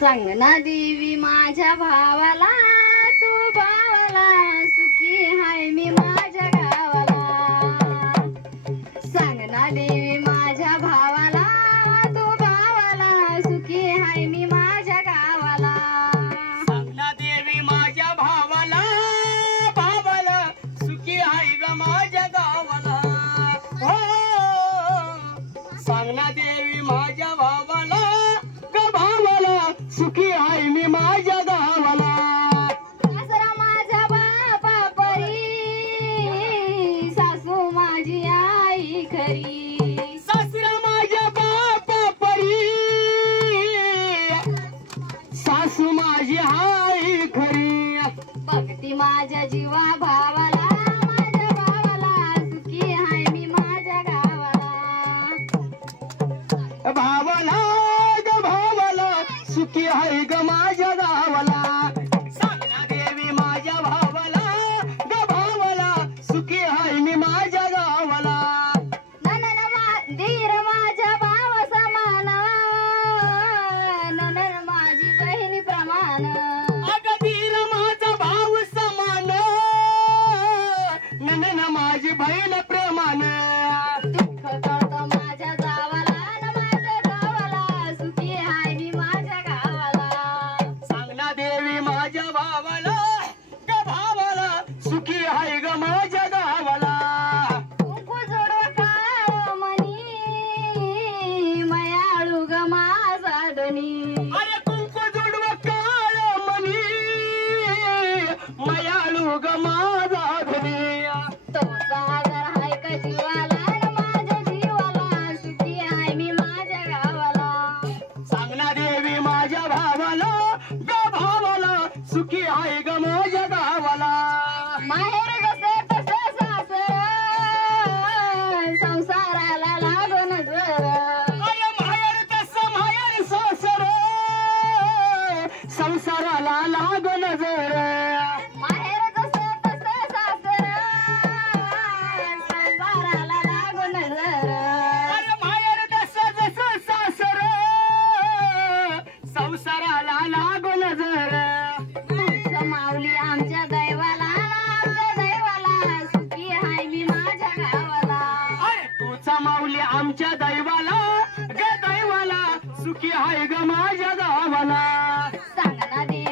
सांग ना देवी माझ्या भावाला, तू भावाला सुखी हाय मी माझ्या गावाला। सांग ना देवी माझ्या भावाला, तू भावाला सुखी हाय मी माझ्या गावाला। सांग ना देवी माझ्या भावाला, भावाला सुखी हाय ग माझ्या गावाला। हो सांग ना देवी माझ्या भावाला ग भावाला सुखी हाय मी माझ्या गावाला। सासरा माझ्या बापा परी, सासू माझी आई खरी। सासरा माझ्या बापा परी, सासू माझी आई खरी। भक्ती माझ्या जीवा भावाला, माझ्या भावाला सुखी हाय मी माझ्या गावाला। भावाला ग भावाला सुखी हाय ग माझ्या गावाला। सांग ना देवी माझ्या भावाला ग भावाला सुखी हाय मी माझ्या गावाला। ननन धीर माझ्या भाव समान, ननन माझी बहिणी प्रमाण। अग धीर माझा भाव समान, ननन माझी बहीण प्रमाण। दुःख कळतं माझ्या जावाला, न माझ्या गावाला सुखी हाय मी माझ्या गावाला। सांग ना देवी माझ्या भावाला ग भावाला सुखी हाय ग माझ्या गावाला। कुंकू जोडवा काळ मनी, मयाळू ग माझा धनी। अरे कुंकू जोडवा काळ मनी, मयाळू ग माझा धनी। तो सागर हाय का जीवाला, न माझ्या जीवाला सुखी हाय मी माझ्या गावाला। सांग ना देवी माझ्या भावाला ग भावाला सुखी हाय ग माझ्या गावाला। माहेर जसं तसं सासर, संसाराला लागून जर। अरे माहेर तसं माहेर सासर, संसाराला लागून जर। माहेर जसं तसं सासर, संसाराला लागून जर। अरे माहेर तसं जसं सासर, संसाराला लागून जर। तुझं माऊली आमच्या दैवाला, आमच्या दैवाला सुखी हाय मी माझ्या गावाला। अरे तुझा माऊली आमच्या दैवाला ग दैवाला सुखी हाय ग माझ्या गावाला। सांग ना देवी